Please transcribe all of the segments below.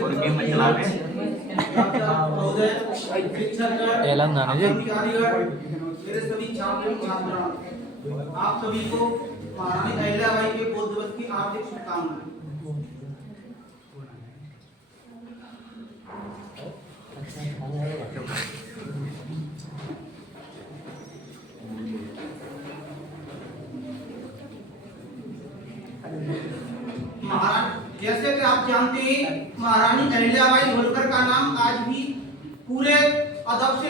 और गेम में चला रहे तेलंगाना जी मेरे सभी छात्र छात्राओं, आप सभी को महारानी अहिल्याबाई के बोध दिवस की हार्दिक शुभकामनाएं। जैसे कि आप जानते हैं, महारानी अहिल्याबाई होलकर का नाम आज भी पूरे अदब से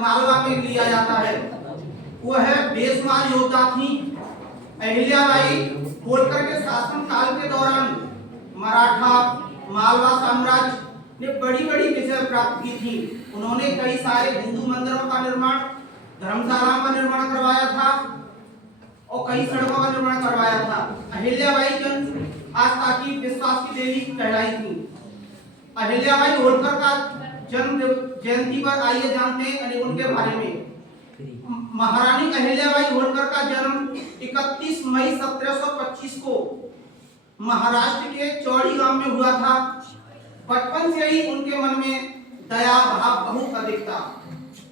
मालवा में लिया जाता है। वो है बेशुमार योद्धा थी। अहिल्याबाई होलकर के शासन काल के दौरान मराठा मालवा साम्राज्य ने बड़ी बड़ी विजय प्राप्त की थी। उन्होंने कई सारे हिंदू मंदिरों का निर्माण, धर्मशालाओं का निर्माण करवाया था और कई सड़कों का निर्माण करवाया था। अहिल्याबाई जन आस्था की, विश्वास की देवी कहलाई थी। अहिल्याबाई होलकर का जन्म जयंती पर आइए जानते हैं उनके बारे में। महारानी अहिल्याबाई होलकर का जन्म 31 मई 1725 को महाराष्ट्र के चौड़ी गांव में हुआ था। बचपन से ही उनके मन में दया भाव बहुत अधिक था।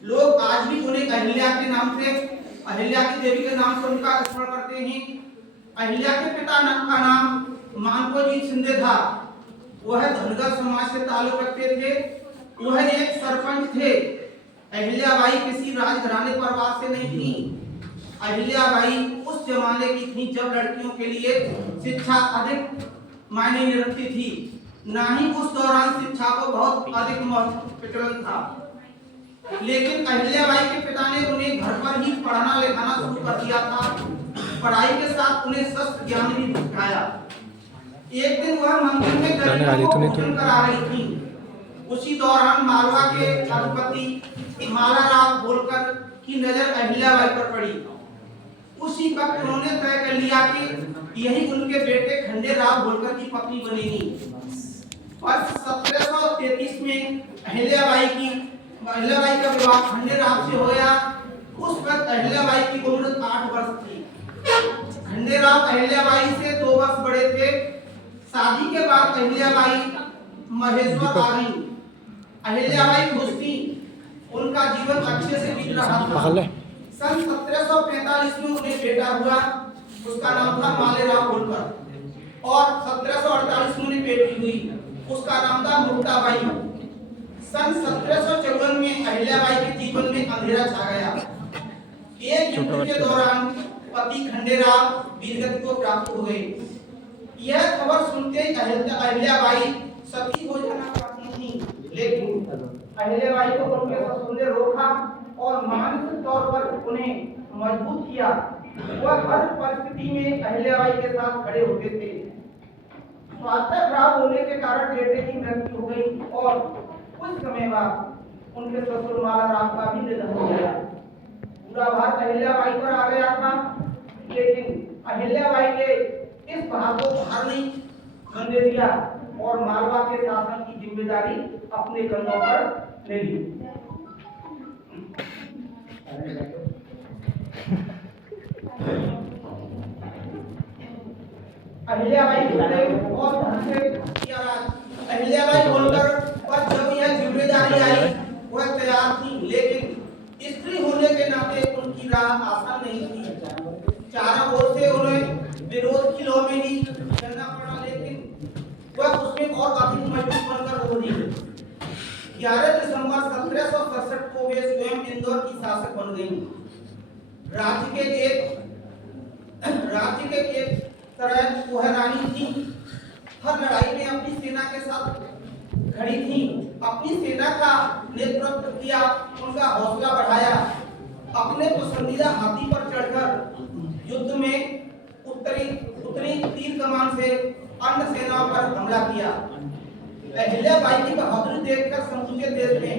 लोग आज भी उन्हें अहिल्या के नाम से, अहिल्या की देवी के नाम से उनका स्मरण करते हैं। अहिल्या के पिता का नाम मानकोजी शिंदे था। वह धनगर समाज से ताल्लुक रखते थे। वह एक सरपंच थे। अहिल्याबाई किसी राजघराने परिवार से नहीं थी। अहिल्याबाई उस जमाने की थी जब लड़कियों के लिए शिक्षा अधिक मायने नहीं रखती थी। ना ही उस दौरान शिक्षा को बहुत अधिक महत्व प्रचलन था। लेकिन अहिल्याबाई के पिता ने उन्हें घर पर ही पढ़ाना लिखाना शुरू कर दिया था। पढ़ाई के साथ उन्हें शस्त्र ज्ञान भी सिखाया। एक दिन वह मंदिर में गरीबों को भोजन करा रही थी। उसी दौरान मालवा के अधिपति मालाराव होलकर की नजर अहिल्याबाई पर पड़ी। उसी वक्त उन्होंने तय कर लिया कि यही उनके बेटे खंडेराव होलकर की पत्नी बनेगी। और 1733 में अहिल्याबाई का विवाह खंडेराव से होया। उस वक्त अहिल्याबाई की उम्र 8 वर्ष थी। खंडेराव आ से 2 वर्ष बड़े थे। शादी के बाद अहिल्याबाई महेश्वर आ गई। अहिल्याबाई खुश थी, उनका जीवन अच्छे से बीत रहा था। सन 1745 में उन्हें बेटा हुआ, उसका नाम था मालेराव होलकर। और 1748 में उन्हें बेटी हुई, उसका नाम था मुक्ताबाई। सन 1754 में अहिल्याबाई के जीवन में अंधेरा छा गया। एक युद्ध के दौरान पति खंडेराव वीरगति को प्राप्त हो गए। यह खबर सुनते ही अहिल्याबाई सती हो जाना चाहती थी, लेकिन अहिल्याबाई को उनके ससुर ने रोका और मानसिक तौर पर उन्हें मजबूत किया। वह हर परिस्थिति में अहिल्याबाई के साथ खड़े होते थे। स्वास्थ्य खराब होने के कारण बेटे की मृत्यु हो गई और कुछ समय बाद उनके ससुर मालाराम का भी निधन हो गया। पूरा भार अहिल्याबाई पर आ गया था, लेकिन अहिल्याबाई ने इस भार को भार नहीं बनने दिया और मालवा के शासन की जिम्मेदारी अपने कंधों पर ले ली। अहिल्याबाई ने बहुत ढंग से किया राज। अहिल्याबाई होलकर पर जब यह जिम्मेदारी आई वह तैयार थी, लेकिन स्त्री होने के नाते उनकी राह आसान नहीं थी। चारों ओर से उन्हें विरोध की लौ में ही चलना पड़ा, लेकिन वह उसमें और अधिक मजबूत बनकर उभरी। 11 दिसंबर 1767 को वे स्वयं इंदौर की शासक बन गईं। राज्य के एक तरह वह रानी थी। हर लड़ाई में अपनी सेना के साथ खड़ी थी। अपनी सेना का नेतृत्व किया, उनका हौसला बढ़ाया। अपने पसंदीदा हाथी पर चढ़कर युद्ध में उत्तरी तीर कमान से अन्य सेनाओं पर हमला किया। अहिल्याबाई की बहादुरी देखकर समूचे देश में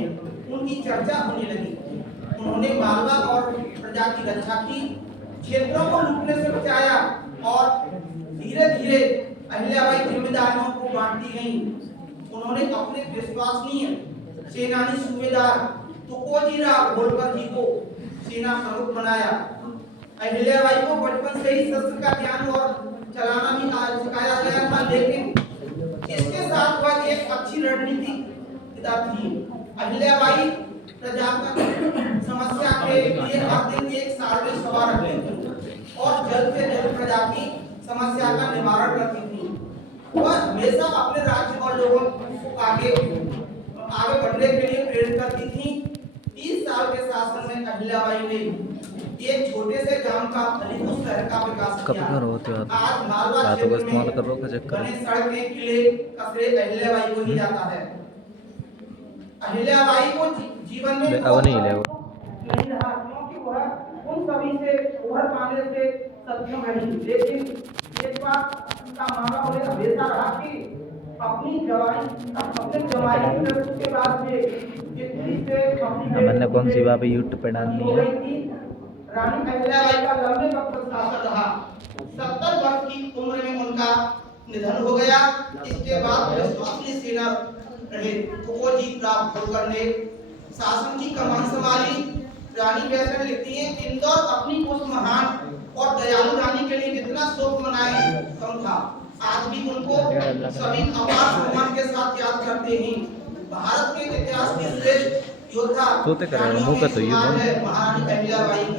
उनकी चर्चा होने लगी। उन्होंने मालवा और प्रजा की रक्षा की, क्षेत्रों को लूटने से बचाया और धीरे धीरे अहिल्याबाई जिम्मेदारियों को बांटती गईं। उन्होंने अपने विश्वसनीय सेनानी सूबेदार तुकोजीराव होलकर जी को सेना प्रमुख बनाया। अहिल्याबाई को बचपन से ही शस्त्र का ज्ञान और चलाना भी सिखाया गया था, लेकिन इसके साथ वह एक अच्छी रणनीति थी। अहिल्याबाई प्रजा समस्या के लिए हर दिन एक सारणी सभा रखती थी और जल्द से जल्द प्रजा की समस्या का निवारण करती थी। वह हमेशा अपने राज्य और लोगों को आगे बढ़ने के लिए प्रेरित करती थी। 30 साल के शासन में अहिल्याबाई ने एक छोटे से गांव का अलीपुर शहर का विकास किया। आज मालवा क्षेत्र में बने सड़कें, किले का श्रेय अहिल्याबाई को ही जाता है। अहिल्याबाई को जीवन में नहीं रहा, क्योंकि वह उन सभी से उभर पाने से सक्षम रही। लेकिन एक बात का माना उन्हें हमेशा रहा कि अपने जवानी के बाद मैंने कौन सी बात यूट्यूब पे डालनी है। रानी अहिल्याबाई का लंबे वक्त तक शासन रहा। 70 वर्ष की उम्र में उनका निधन हो गया। इसके बाद वे स्वास्थ्य सेना रहे। वो जीत प्राप्त होकर ने शासन की कमान संभाली। रानी कैसे लिखती है, इंदौर अपनी उस महान और दयालु रानी के लिए जितना शोक मनाए कम था। आज भी उनको सभी अपार सम्मान के साथ याद करते हैं। भारत के इतिहास की श्रेष्ठ योद्धा है महारानी अहिल्याबाई की।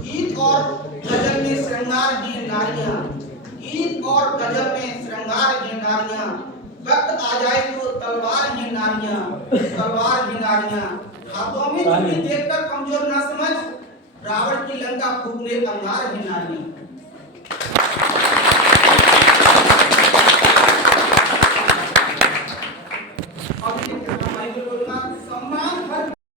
गीत और गजल में श्रृंगारहीन नारियां, गीत और गजल में श्रृंगारहीन नारियां, वक्त आ जाए तो तलवारहीन नारियां, तलवारहीन नारियां। हाथों में चूड़ी देखकर कमजोर ना समझ, रावण की लंका फूकने अंगारहीन नारियां।